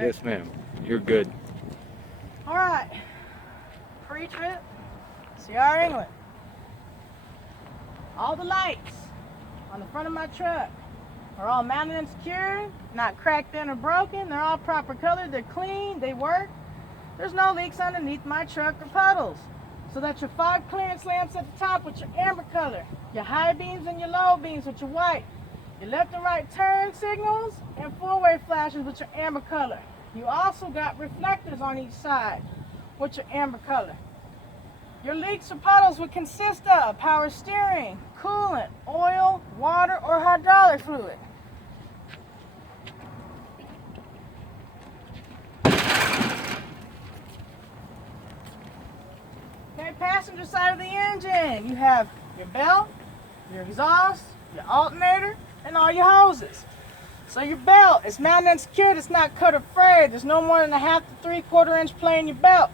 right? Yes, ma'am. You're good. All right. Pre-trip, Sierra England. All the lights on the front of my truck are all mounted and secured, not cracked in or broken. They're all proper colored. They're clean. They work. There's no leaks underneath my truck or puddles. So that's your 5 clearance lamps at the top with your amber color, your high beams and your low beams with your white, your left and right turn signals and four-way flashes with your amber color. You also got reflectors on each side with your amber color. Your leaks or puddles would consist of power steering, coolant, oil, water, or hydraulic fluid. Okay, passenger side of the engine, you have your belt, your exhaust, your alternator, and all your hoses. So your belt is mounted and secured, it's not cut or frayed. There's no more than a 1/2 to 3/4 inch play in your belt.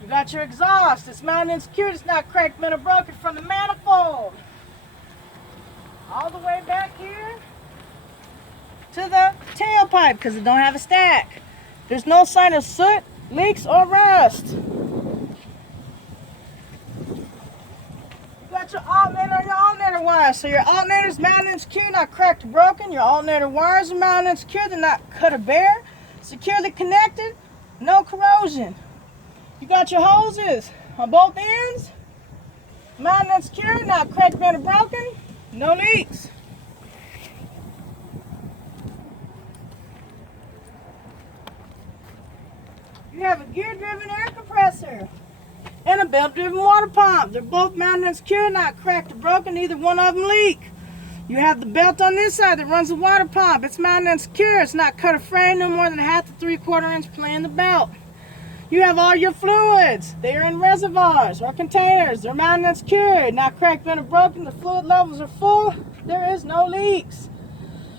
You got your exhaust, it's mounted and secured, it's not cracked, bent, or broken from the manifold. All the way back here to the tailpipe because it don't have a stack. There's no sign of soot, leaks, or rust. You got your alternator and your alternator wires. So your alternator is mounted and secure, not cracked or broken. Your alternator wires are mounted and secure, they're not cut or bare. Securely connected, no corrosion. You got your hoses on both ends, mounted and secure, not cracked, bent, or broken. No leaks. You have a gear-driven air compressor and a belt-driven water pump. They're both mounted and secure, not cracked or broken. Neither one of them leak. You have the belt on this side that runs the water pump. It's mounted and secure. It's not cut or frayed, no more than a 1/2 to 3/4 inch play in the belt. You have all your fluids. They are in reservoirs or containers. They're mounted and secured, not cracked, bent, or broken. The fluid levels are full. There is no leaks.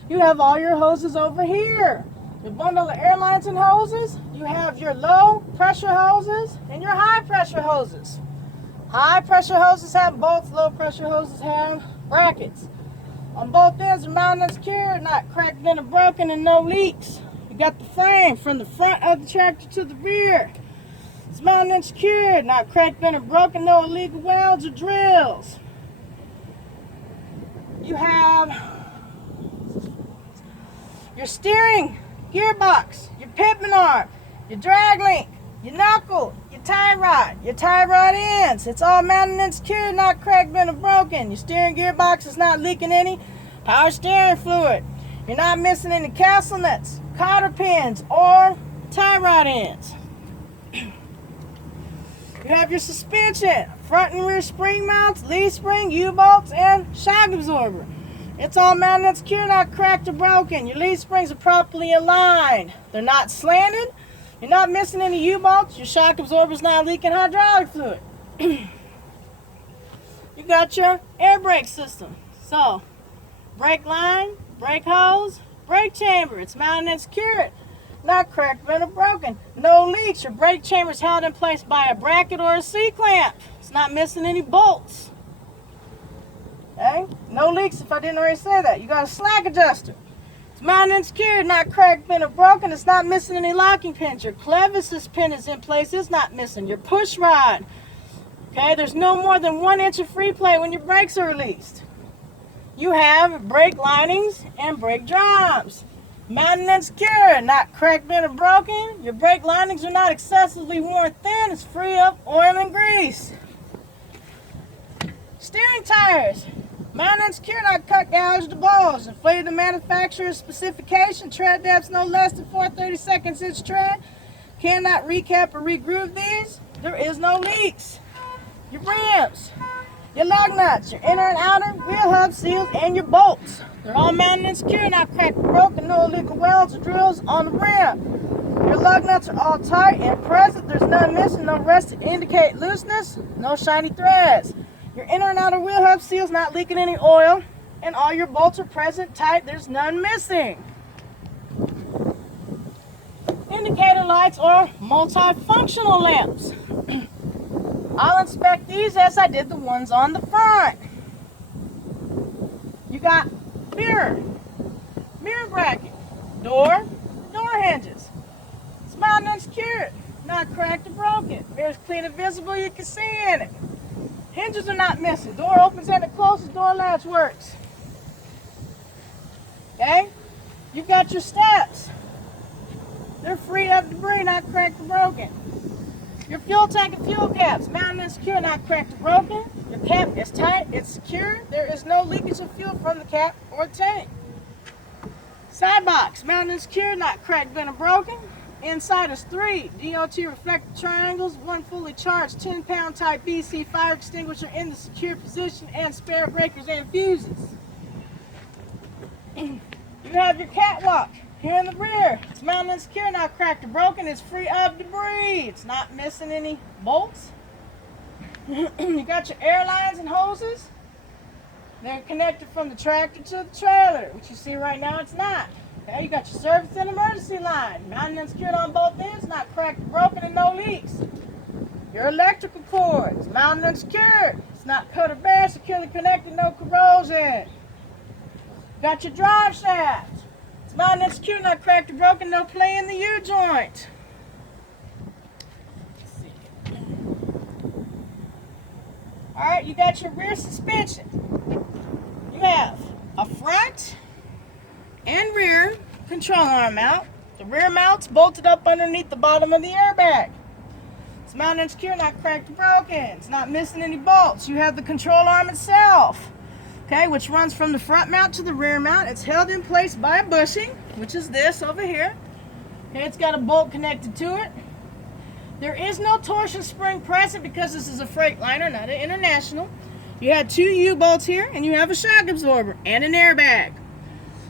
You have all your hoses over here. Your bundle of Airlines and hoses. You have your low pressure hoses and your high pressure hoses. High pressure hoses have bolts. Low pressure hoses have brackets. On both ends are mounted and secured, not cracked, bent, or broken, and no leaks. You got the frame from the front of the tractor to the rear. It's mounted and secured, not cracked, bent, or broken, no illegal welds or drills. You have your steering gearbox, your pitman arm, your drag link, your knuckle, your tie rod ends. It's all mounted and secured, not cracked, bent, or broken. Your steering gearbox is not leaking any power steering fluid. You're not missing any castle nuts, cotter pins, or tie rod ends. You have your suspension, front and rear spring mounts, leaf spring, U-bolts, and shock absorber. It's all mounted and secure, not cracked or broken. Your leaf springs are properly aligned. They're not slanted. You're not missing any U-bolts. Your shock absorber's not leaking hydraulic fluid. You got your air brake system. So, brake line, brake hose, brake chamber. It's mounted and secured, not cracked, bent, or broken. No leaks. Your brake chamber is held in place by a bracket or a C-clamp. It's not missing any bolts. Okay? No leaks if I didn't already say that. You got a slack adjuster. It's mounted and secured, not cracked, bent, or broken. It's not missing any locking pins. Your clevis pin is in place. It's not missing. Your push rod. Okay? There's no more than 1 inch of free play when your brakes are released. You have brake linings and brake drums. Mounted and secure, not cracked, bent, or broken. Your brake linings are not excessively worn thin. It's free of oil and grease. Steering tires. Mounted and secure, not cut, gouged, or bulged. Inflated to manufacturer's specification. Tread depths no less than 4/32 inch tread. Cannot recap or regroove these. There is no leaks. Your rims. Your lug nuts, your inner and outer wheel hub seals, and your bolts. They're all mounted and secure, not cracked or broken, no illegal welds or drills on the rim. Your lug nuts are all tight and present. There's none missing, no rust to indicate looseness, no shiny threads. Your inner and outer wheel hub seals not leaking any oil, and all your bolts are present, tight. There's none missing. Indicator lights or multifunctional lamps. I'll inspect these as I did the ones on the front. You got mirror bracket, door hinges, not cracked or broken. Mirror's clean and visible, you can see in it. Hinges are not missing. Door opens and it closes, door latch works. Okay? You've got your steps. They're free of debris, not cracked or broken. Your fuel tank and fuel caps, mounted and secure, not cracked or broken. Your cap is tight, it's secure. There is no leakage of fuel from the cap or tank. Side box, mounted and secure, not cracked, bent, or broken. Inside is 3 DOT reflector triangles, 1 fully charged 10-pound type BC fire extinguisher in the secure position, and spare breakers and fuses. You have your catwalk here in the rear. It's mounted and secure, not cracked or broken. It's free of debris. It's not missing any bolts. You got your airlines and hoses. They're connected from the tractor to the trailer, which you see right now it's not. Okay, you got your service and emergency line, mounted and secured on both ends, not cracked or broken, and no leaks. Your electrical cord is mounted and secured. It's not cut or bare, securely connected, no corrosion. Got your drive shaft. It's mounted and secured, not cracked or broken, no play in the U-joint. Alright, you got your rear suspension. You have a front and rear control arm mount. The rear mount's bolted up underneath the bottom of the airbag. It's mounted and secure, not cracked or broken. It's not missing any bolts. You have the control arm itself, okay, which runs from the front mount to the rear mount. It's held in place by a bushing, which is this over here. Okay, it's got a bolt connected to it. There is no torsion spring present because this is a Freightliner, not an international. You had 2 U-bolts here, and you have a shock absorber and an airbag.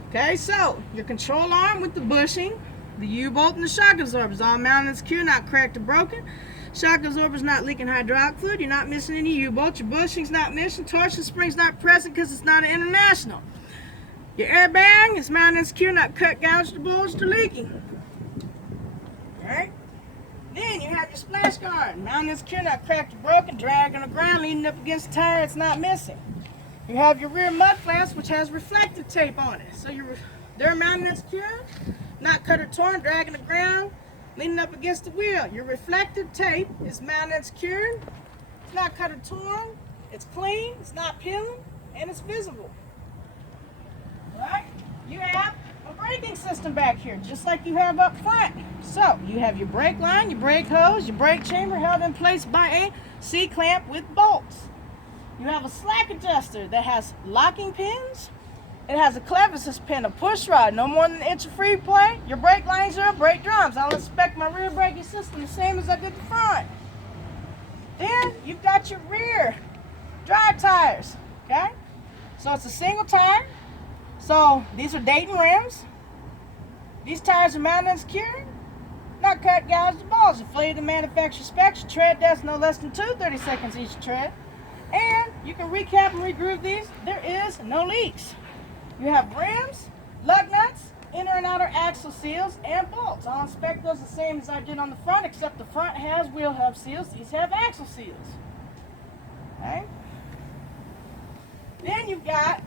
Okay, so your control arm with the bushing, the U-bolt, and the shock absorber is all mounted and secure, not cracked or broken. Shock absorber's not leaking hydraulic fluid. You're not missing any U-bolts. Your bushing's not missing. Torsion spring's not present because it's not an international. Your airbag is mounted and secure, not cut, gouged, or bulged, or leaking. Alright? Then you have your splash guard, mounted and secure, not cracked or broken, drag on the ground, leaning up against the tire, it's not missing. You have your rear mud flaps, which has reflective tape on it. So they're mounted and secure, not cut or torn, dragging the ground, leaning up against the wheel. Your reflective tape is mounted and secured. It's not cut or torn. It's clean. It's not peeling, and it's visible. All right? You have a braking system back here, just like you have up front. So you have your brake line, your brake hose, your brake chamber held in place by a C-clamp with bolts. You have a slack adjuster that has locking pins. It has a clevis pin, a push rod, no more than an inch of free play. Your brake lines are brake drums. I'll inspect my rear braking system the same as I did the front. Then you've got your rear drive tires, okay? So it's a single tire. So these are Dayton rims. These tires are mounted and secured, not cut, gouged, or bulged. Inflated to manufacturer specs. Your tread depth no less than 30 seconds each tread. And you can recap and regroove these. There is no leaks. You have rims, lug nuts, inner and outer axle seals, and bolts. I'll inspect those the same as I did on the front, except the front has wheel hub seals. These have axle seals. Okay? Then you've got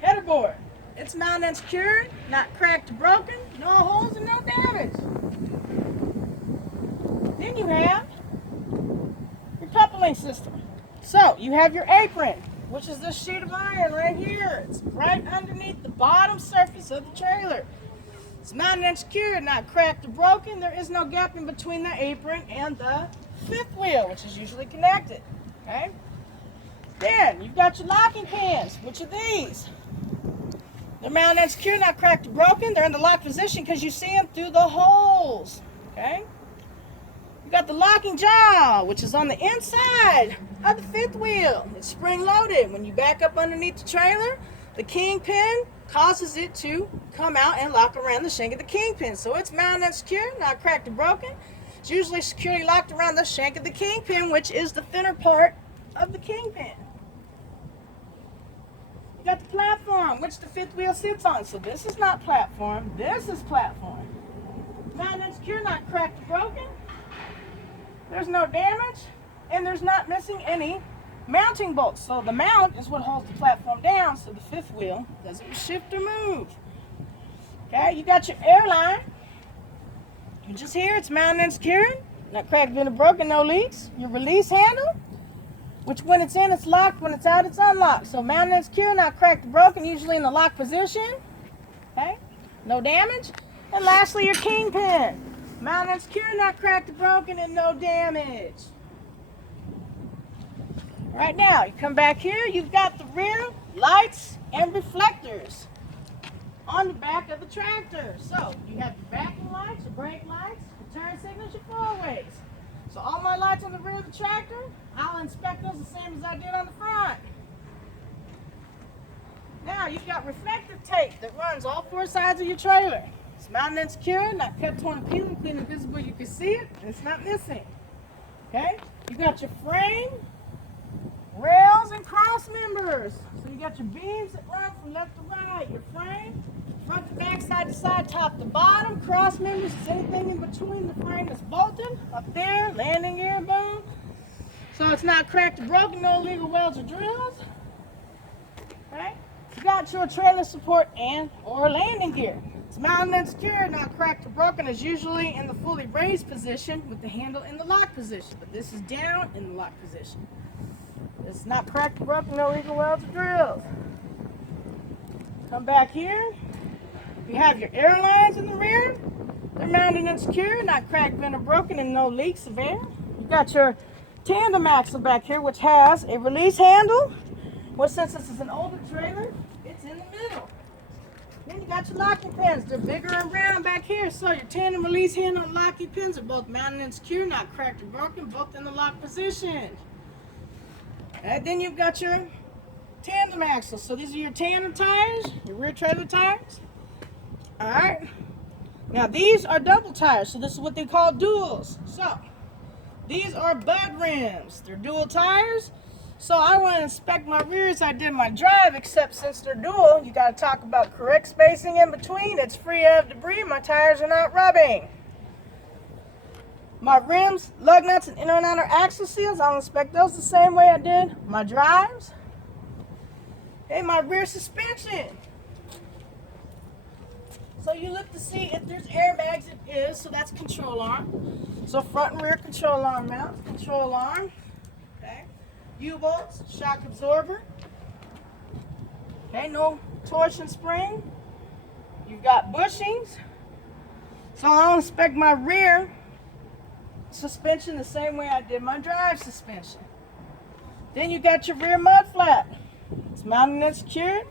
header board. It's mounted and secured, not cracked or broken, no holes and no damage. Then you have your coupling system. So you have your apron, which is this sheet of iron right here. It's right underneath the bottom surface of the trailer. It's mounted and secured, not cracked or broken. There is no gap in between the apron and the fifth wheel, which is usually connected. Okay? Then you've got your locking pins, which are these. They're mounted and secured, not cracked or broken. They're in the lock position because you see them through the holes. Okay? You got the locking jaw, which is on the inside of the fifth wheel. It's spring loaded. When you back up underneath the trailer, the kingpin causes it to come out and lock around the shank of the kingpin. So it's mounted and secure, not cracked or broken. It's usually securely locked around the shank of the kingpin, which is the thinner part of the kingpin. You got the platform, which the fifth wheel sits on. So this is not platform, this is platform. Mounted and secure, not cracked or broken. There's no damage, and there's not missing any mounting bolts. So the mount is what holds the platform down so the fifth wheel doesn't shift or move. Okay, you got your airline. Your just hear it's mounted and secured, not cracked, been or broken, no leaks. Your release handle, which when it's in, it's locked. When it's out, it's unlocked. So mounted and secured, not cracked or broken, usually in the locked position. Okay, no damage. And lastly, your kingpin, mounted and secured, not cracked or broken, and no damage. Right now, you come back here, you've got the rear lights and reflectors on the back of the tractor. So you have your backing lights, your brake lights, your turn signals, your four-ways. So all my lights on the rear of the tractor, I'll inspect those the same as I did on the front. Now you've got reflective tape that runs all four sides of your trailer. It's mounted and secured, not cut, torn, peeling, clean and visible. You can see it, and it's not missing. Okay? You got your frame, rails, and cross members. So you got your beams that run from left to right, your frame, front to back, side to side, top to bottom, cross members, is anything in between the frame that's bolted, up there, landing gear, boom. So it's not cracked or broken, no illegal welds or drills. Okay? You got your trailer support and or landing gear. It's mounted and secured, not cracked or broken, is usually in the fully raised position with the handle in the lock position, but this is down in the lock position. It's not cracked or broken, no illegal welds or drills. Come back here. You have your Airlines in the rear. They're mounted and secured, not cracked, bent, or broken, and no leaks of air. You got your tandem axle back here, which has a release handle. Well, since this is an older trailer, it's in the middle. Then you got your locking pins. They're bigger and round back here. So your tandem release handle and locking pins are both mounted and secured, not cracked or broken, both in the lock position. And then you've got your tandem axle. So these are your tandem tires, your rear trailer tires. All right. Now these are double tires. So this is what they call duals. So these are bud rims. They're dual tires. So I want to inspect my rear as I did my drive, except since they're dual, you got to talk about correct spacing in between. It's free of debris. My tires are not rubbing. My rims, lug nuts, and inner and outer axle seals, I'll inspect those the same way I did my drives. Okay, my rear suspension. So you look to see if there's airbags. It is, so that's control arm. So front and rear control arm mounts, control arm. Okay. U-bolts, shock absorber. Okay, no torsion spring. You've got bushings. So I'll inspect my rear suspension the same way I did my drive suspension. Then you got your rear mud flap. It's mounted and secured.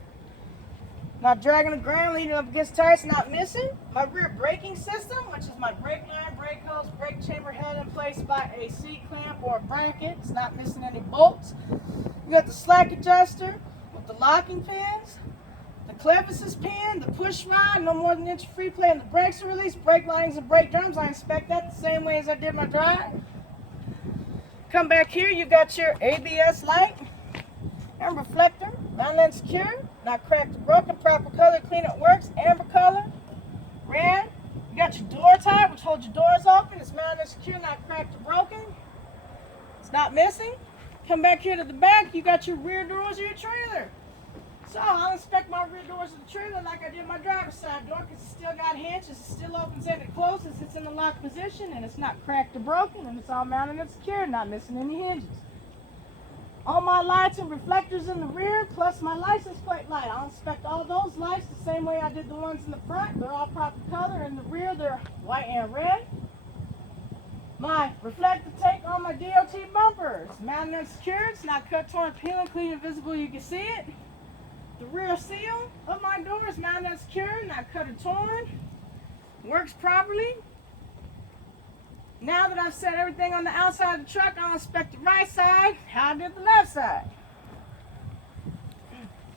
Not dragging the ground, leaning up against tires, not missing. My rear braking system, which is my brake line, brake hose, brake chamber held in place by a C-clamp or a bracket. It's not missing any bolts. You got the slack adjuster with the locking pins, the clevises pin, the push rod, no more than an inch of free play, and the brakes are released, brake linings and brake drums. I inspect that the same way as I did my drive. Come back here, you got your ABS light and reflector, mounted and secure, not cracked or broken, proper color, clean it works, amber color, red. You got your door tie, which holds your doors open. It's mounted and secure, not cracked or broken. It's not missing. Come back here to the back, you got your rear doors of your trailer. So I'll inspect my rear doors of the trailer like I did my driver's side door, because it's still got hinges, it still opens and it closes, it's in the lock position, and it's not cracked or broken, and it's all mounted and secure, not missing any hinges. All my lights and reflectors in the rear, plus my license plate light. I'll inspect all those lights the same way I did the ones in the front. They're all proper color. In the rear, they're white and red. My reflective tape on my DOT bumpers. Mounted and secured. It's not cut, torn, peeling, clean and visible. You can see it. The rear seal of my door is mounted and secured, not cut or torn. Works properly. Now that I've set everything on the outside of the truck, I'll inspect the right side, how I did the left side.